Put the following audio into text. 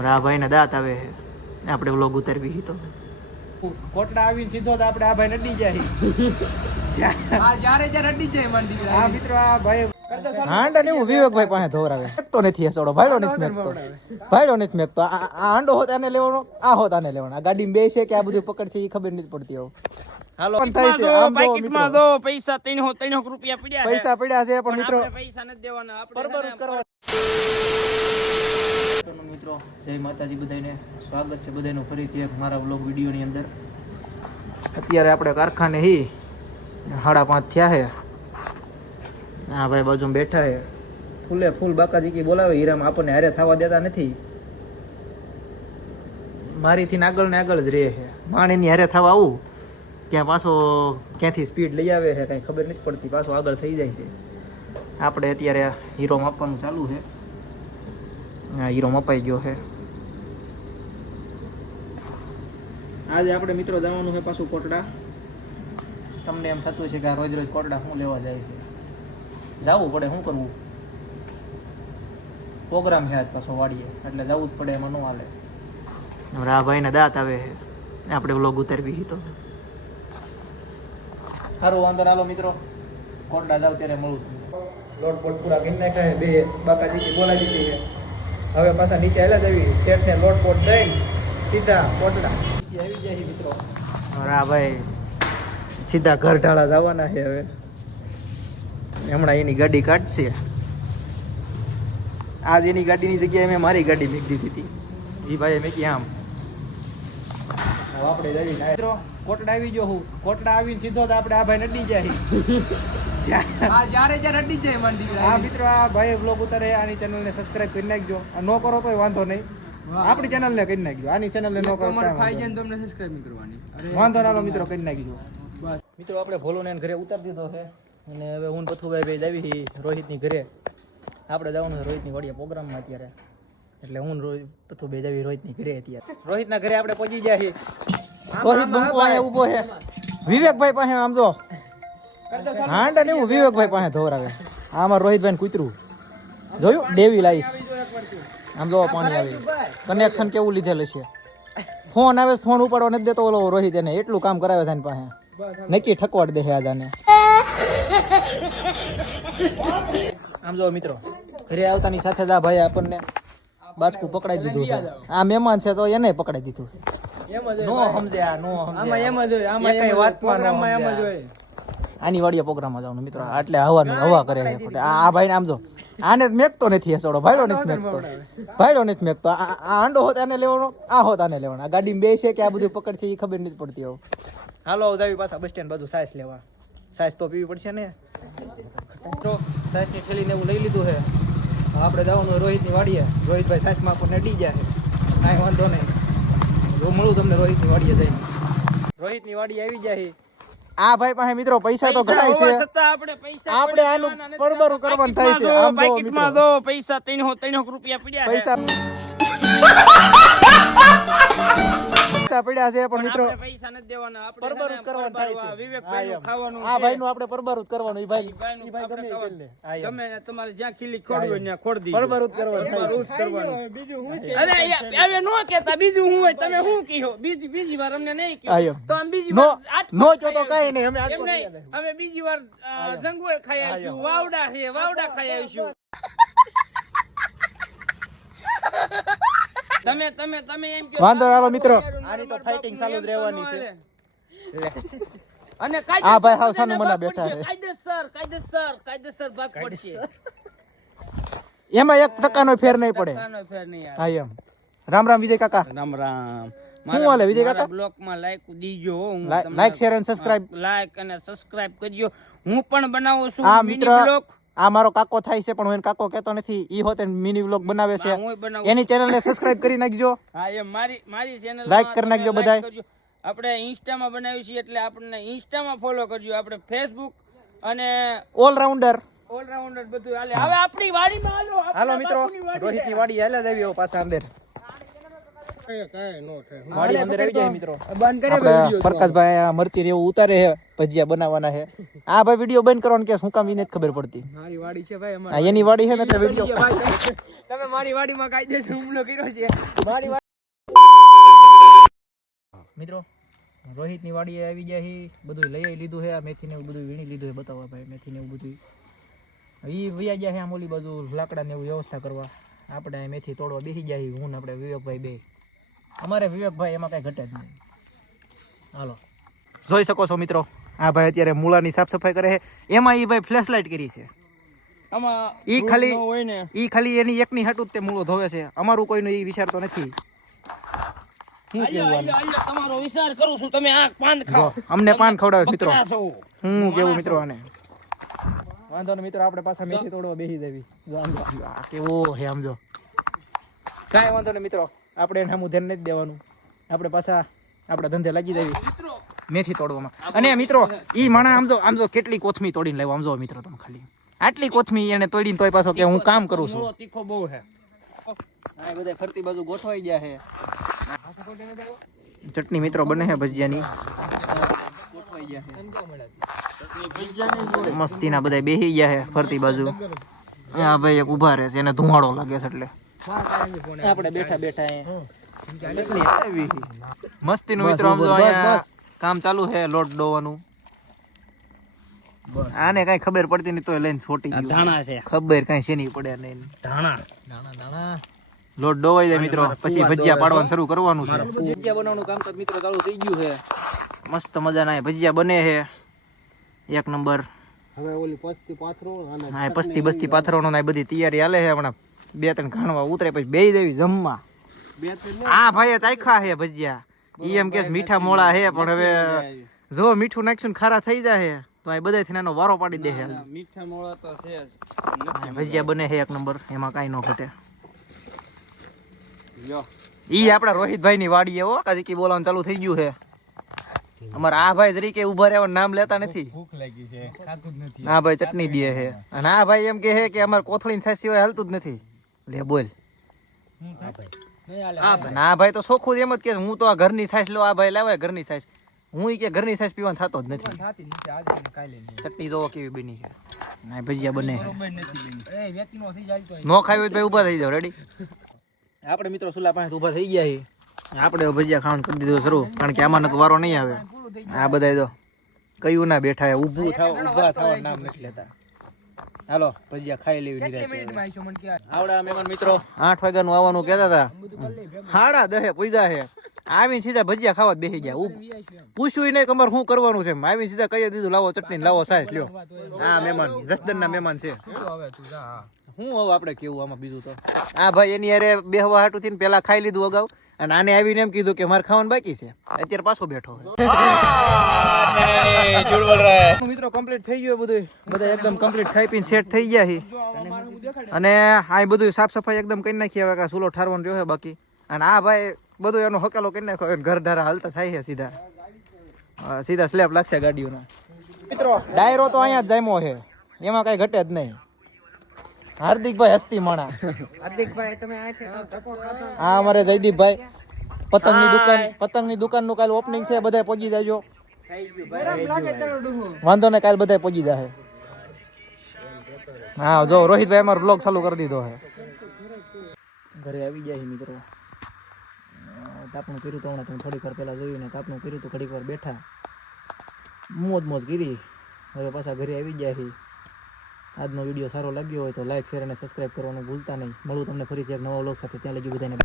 આ ભાઈ ના દાંત આવે આપણે વ્લોગ ઉતારવી તો કોટડા આવીને સીધો તો આપણે આ ભાઈ નડી જાય જ્યારે અડી જાય મારી દીકરા. આ મિત્રો આ ભાઈ હાંડા ને વિવેકભાઈ પાસે ધોરાવે શકતો નથી એ છોડો ભાઈડો નથી મેકતો આ હાંડો હોત આને લેવાનો આ હોત આને લેવાનો આ ગાડીમાં બે છે કે આ બધું પકડ છે એ ખબર નથી પડતી હવે હાલો પણ થાય છે આમ જો મિત્રો દો પૈસા 300 રૂપિયા પડ્યા પૈસા પડ્યા છે પણ મિત્રો પૈસા નથી દેવાના બરબર કરવા મિત્રો જય માતાજી બધાને સ્વાગત છે બધાનું ફરીથી એક મારા વ્લોગ વિડીયોની અંદર અત્યારે આપણે કારખાને 5:30 થયા છે હા ભાઈ બાજુમાં બેઠા છે ફૂલે ફૂલ બાકાજી કી બોલાવે હીરામાં આપણને હારે થવા દેતા નથી મારીથી આગળ ને આગળ જ રહે છે માણીની હારે થવા આવું ત્યાં પાછો ક્યાંથી સ્પીડ લઈ આવે છે કાંઈ ખબર નથી પડતી પાછો આગળ થઈ જાય છે આપણે અત્યારે હીરો માપવાનું ચાલુ છે હા હીરો મપાઈ ગયો છે આજે આપણે મિત્રો જવાનું છે પાછું કોટડા તમને એમ થતું છે કે આ રોજ રોજ કોટડા શું લેવા જાય છે જવું પડે શું કરવું પ્રોગ્રામ છે આજ પાછો વાડીએ એટલે જવું જ પડે એમાં ન હાલે આ ભાઈને દાંત આવે છે આપણે વ્લોગ ઉતારવી તો સારું વાંધો હાલો મિત્રો કોટડા જાવ ત્યારે મળું છું લોટ બોટ પૂરા કરી નાખ્યા બે બાકાજી બોલાવી દીધી છે હવે પાછા નીચે આવેલા જ આવી શેઠને લોટ બોટ દઈને સીધા કોટડા નીચે આવી જાય મિત્રો હા ભાઈ સીધા ઘર ઢાળા જવાના છે હવે હમણાં એની ગાડી કાઢશે આજ એની ગાડીની જગ્યાએ મેં મારી ગાડી મૂકી દીધી હતી એ ભાઈ મેં આમ આપણે જઈ મિત્રો કોટડા આવી ગયો હું કોટડા આવીને સીધો તો આપણે આ ભાઈ નડી જાય જ્યારે અડી જાય મારી દીકરા. હા મિત્રો આ ભાઈ વ્લોગ ઉતારે આની ચેનલને સબસ્ક્રાઇબ કરી નાખજો ન કરો તોય વાંધો નહીં આપણી ચેનલને કરી નાખજો આની ચેનલને ન કરો તમારે ખાઈ જાય તમને સબસ્ક્રાઇબ નહીં કરવાની. વાંધો ના લો મિત્રો કરી નાખજો બસ મિત્રો આપણે ભોલુને ઘરે ઉતારી દીધો છે અને હવે હું પથુભાઈ ભાઈ આવી રોહિતની ઘરે આપણે જવાનું છે રોહિતની વાડીએ પ્રોગ્રામમાં અત્યારે એટલે હું પથુભાઈ આવી રોહિતની ઘરે અત્યારે રોહિતના ઘરે આપણે પહોંચી ગયા છીએ રોહિત બંકો અહીંયા ઊભો છે વિવેકભાઈ પાસે આમ જો હાંડા ને વિવેકભાઈ પાસે ધોરાવે આમાં રોહિતભાઈ કૂતરું જોયું ડેવી લાઈસ આમ જો પાણી આવી કનેક્શન કેવું લીધેલું છે ફોન આવે ફોન ઉપાડવા નથી દેતો ઓલો રોહિત એને એટલું કામ કરાવે છે એની પાસે નક્કી ઠકવાડ દે આજાને આમ જો મિત્રો ઘરે આવતાની સાથે જ આ ભાઈ આપણને બાજકું પકડાઈ દીધું છે આ મહેમાન છે તો એને પકડાઈ દીધું નો સમજે આ નો સમજે આમાં એમ જ હોય આમાં કઈ વાતમાં એમ જ હોય. આની વાડીએ પ્રોગ્રામમાં જવાનું મિત્રો એટલે હવા કરે છે આ ભાઈ આમ જો આને મેકતો નથી એ છોડો ભાઈડો નથી મેકતો આ હાંડો હોત આને લેવાનો આ હોત આને લેવાનો આ ગાડીમાં બે છે કે આ બધું પકડ છે એ ખબર નથી પડતી હવે હાલો જાવી પાછા બસ સ્ટેન્ડ બાજુ સાઈસ લેવા સાઈસ તો પીવી પડશે ને તો સાઈસની થેલીને એવું લઈ લીધું છે આપણે જવાનું રોહિતની વાડીએ રોહિતભાઈ સાઈસમાં આપણને અડી ગયા છે કાંઈ વાંધો નહીં જો મળું તમને રોહિતની વાડીએ જઈને રોહિતની વાડીએ આવી જાય આ ભાઈ પાસે મિત્રો પૈસા તો ઘણાય છે આપણે આનું પરબરું કરવાનું થાય છે આમ જો મિત્રો દો પૈસા 300 રૂપિયા પડ્યા પૈસા પડ્યા છે પણ મિત્રો પૈસા નથી દેવાના પરબરું કરવાનું થાય છે વિવેકભાઈ ખાવાનું આ ભાઈનું આપણે પરબરું કરવાનું ઈ ભાઈ ગમે તમારે જ્યાં ખીલી ખોડવી હોય ત્યાં ખોડ દીજો. પરબરું કરવાનું બીજું હું છે? અરે હવે નો કહેતા બીજું હું હોય તમે શું કહો બીજી વાર અમને નહીં કહો તો આમ બીજી નો વાર નો જો તો કઈ નહીં અમે એમ નહીં અમે બીજી વાર જંગોળ ખાઈ આવીશું વાવડા ખાઈ આવીશું તમે એમ કહો વાંધો ના લો મિત્રો આની તો ફાઇટિંગ ચાલુ જ રહેવાની છે અને આ ભાઈ હાવ સાનું મના બેઠા છે કાયદેસર ભાગ પડશે એમાં 1% નો ફેર નહીં પડે કાનો ફેર નહીં આવે. હા એમ રામ રામ વિજય કાકા રામ શું હાલે વિજય કાકા બ્લોક માં લાઈક દીજો લાઈક શેર અને સબસ્ક્રાઇબ લાઈક અને સબસ્ક્રાઇબ કરજો હું પણ બનાવું છું આ મિની મિત્ર બ્લોગ આ મારો કાકો થાય છે પણ હું એને કાકો કહેતો નથી ઈ હોતે મિની વ્લોગ બનાવે છે હું બનાવું એની ચેનલને સબસ્ક્રાઇબ કરી નાખજો હા એમ મારી ચેનલ Like કરી નાખજો બધાય. આપણે ઇન્સ્ટામાં બનાવી છીએ એટલે આપણને ઇન્સ્ટામાં ફોલો કરજો આપણે ફેસબુક અને ઓલરાઉન્ડર ઓલરાઉન્ડર બધું હાલે હવે આપણી વાડીમાં હાલો મિત્રો રોહિતની વાડી હાલે જ આવી પાછા અંદર વાડી અંદર આવી જાય મિત્રો. બંધ કરે આપણે પ્રકાશભાઈ આ મરચી ને એવું ઉતારે છે, ભજીયા બનાવવાના છે. આ ભાઈ વિડીયો બંધ કરવાનો કે શું કામ એને જ ખબર પડતી. મારી વાડી છે ભાઈ આ એની વાડી છે ને એટલે વિડીયો તમે મારી વાડીમાં કાયદેસર હુમલો કર્યો છે. મારી મિત્રો રોહિત ની વાડીએ આવી ગયા છે, બધું લઈ લીધું છે. આ મેથી ને એવું બધું વીણી લીધું છે. બતાવો ભાઈ મેથી ને એવું બધું ઈ વયા ગયા છે આમ ઓલી બાજુ લાકડા ને એવું વ્યવસ્થા કરવા. આપણે મેથી તોડવા બેસી ગયા છીએ, હું ને આપણે વિવેકભાઈ બે. અમારે વિવેકભાઈ એમાં કઈ ઘટે જ નહીં. હાલો જોઈ શકો છો મિત્રો, આ ભાઈ અત્યારે મૂળાની સાફ સફાઈ કરે છે. એમાં ઈ ભાઈ ફ્લેશ લાઇટ કરી છે. આમાં ઈ ખાલી એની એકની હાટું જ તે મૂળો ધોવે છે. અમારું કોઈનું ઈ વિચારતો નથી. તમારો વિચાર કરું છું, તમે આ પાન ખાઓ. અમને પાન ખવડાવે મિત્રો. બકરા છો. હું કેવું મિત્રો આને વાંધો ને મિત્રો, આપણે પાછા મેથી તોડવા બેસી દેવી. કેવો હે આમ જો, કાંઈ વાંધો ને મિત્રો, આપણે એને ધ્યાન નથી દેવાનું. આપણે પાછા આપણા ધંધે લાગી દેવી મેથી તોડવામાં. અને મિત્રો ઈ માણા આમ જો કેટલી કોથમી તોડીને લાવ્યો. આમ જો મિત્રો તમે ખાલી આટલી કોથમી એને તોડીને તોય પાછો કે હું કામ કરું છું. તીખો બહુ છે. આ બધા ફરતી બાજુ ગોઠવાઈ ગયા છે. ચટણી મિત્રો બને છે ભજીયાની. મસ્તીના બધા બેસી ગયા છે ફરતી બાજુ. આ ભાઈ એક ઉભા રહે છે, એને ધુમાડો લાગે છે એટલે આપણે બેઠા બેઠા મસ્તી નું મિત્રો. આમ જો અહીંયા કામ ચાલુ છે લોટ ડોવાનું. આને કઈ ખબર પડતી નહીં તો લઈને છોટી ધાણા છે. ખબર કઈ શેની પડે નહીં. ધાણા લોટ ડોવાઈ જાય મિત્રો, પછી ભજીયા પાડવાનું શરૂ કરવાનું છે. ભજીયા બનાવવાનું કામકાજ મિત્રો ચાલુ થઈ ગયું છે. મસ્ત મજાના ભજીયા બને છે, એક નંબર. હવે ઓલી પસ્તી પાથરો અને હા પસ્તી બસ્તી પાથરવાનો ને બધી તૈયારી હાલે છે. હમણાં 2-3 ખાણવા ઉતરે પછી બેહી દેવી જમવા. આ ભાઈએ ચાખ્યા છે ભજીયા. ઈ એમ કે મીઠા મોળા છે, પણ હવે જો મીઠું નાખશું ખારા થઈ જાય તો આ બધાથી એનો વારો પાડી દે છે. મીઠા મોળા તો છે ભજીયા બને છે એક નંબર, એમાં કાંઈ ન ઘટે. ઈ આપડા રોહિતભાઈ ની વાડી એવો કાજી બોલાવાનું ચાલુ થઈ ગયું છે. અમારા આ ભાઈ જરીકે ઉભા રહેવાનું નામ લેતા નથી. ભૂખ લાગી છે, ખાતું જ નથી. આ ભાઈ ચટણી દે છે, અને આ ભાઈ એમ કે છે કે અમારે કોથળીની છાશ સિવાય હાલતું જ નથી. લે બોલ. આ ભાઈ તો સોખું એમ જ કે હું તો આ ઘરની છાશ લો. આ ભાઈ લાવે ઘરની છાશ. હું કે ઘરની છાશ પીવાનું થતો જ નથી. ચટણી જોવો કેવી બની છે. ના ભજીયા બને નો ખાવી હોય તો ઉભા થઈ જાવ. રેડી. આપણે મિત્રો સુલા પાસે ઉભા થઈ ગયા છીએ. આપણે ભજીયા ખાવાનું કરી દીધું શરૂ, કારણ કે આમાં વારો નહીં આવે. આ બધા જો કયું ના બેઠા ઊભું થાવ ઊભા થવાનું નામ નથી લેતા. હાલો ભજીયા ખાઈ લેવી નિરાંતે. આવડા મહેમાન મિત્રો 8 વાગ્યાનું આવવાનું કહેતા હતા, 10:30 પૂગ્યા છે. આવીને સીધા ભજીયા ખાવા જ બેસી ગયા. પૂછ્યું નહીં કે અમારે શું કરવાનું છે. આવીને સીધા કહી દીધું લાવો ચટણી લાવો સાસ લ્યો. આ મહેમાન જસદન ના મહેમાન છે. હું હવે આપણે કેવું આમાં બીજું તો. આ ભાઈ એની યારે બેહવા હાટું થઈને પેલા ખાઈ લીધું અગાઉ, અને આને આવીને એમ કીધું કે મારે ખાવાનું બાકી છે. અત્યારે પાછો બેઠો મિત્રો. કમ્પ્લીટ થઈ ગયું બધું. બધા એકદમ કમ્પ્લીટ ખાઈ પીને સેટ થઈ ગયા છે. અને આ બધું સાફ સફાઈ એકદમ કરી નાખી. હવે સુલો ઠારવાનો રહ્યો છે બાકી. અને આ ભાઈ બધું એનો હકેલો કરી નાખ્યો. ઘર ધારા હાલતા થાય છે સીધા સ્લેબ લાગશે ગાડીઓના. મિત્રો ડાયરો તો અહીંયા જ જામ્યો છે, એમાં કઈ ઘટે જ નહીં. હાર્દિકભાઈ હસ્તી માણા. હાર્દિકભાઈ તમે હા અમારે જયદીપભાઈ પતંગની દુકાન નું કાલે ઓપનિંગ છે. બધા પહોંચી જાજો. વાંધો ને કાલે બધા પહોંચી જાય. હા જો રોહિતભાઈ અમારો બ્લોગ ચાલુ કરી દીધો છે. ઘરે આવી ગયા છે મિત્રો. તાપણું કર્યું તો હમણાં તમે થોડીક વાર પહેલા જોયું ને. તાપણું કર્યું તો ઘડીક વાર બેઠા મોજ કરી. હવે પાછા ઘરે આવી ગયા છે. આજનો વિડીયો સારો લાગ્યો હોય તો લાઈક શેર અને સબસ્ક્રાઈબ કરવાનું ભૂલતા નહીં. મળું તમને ફરીથી એક નવા વ્લોગ સાથે. ત્યાં લગી બધાને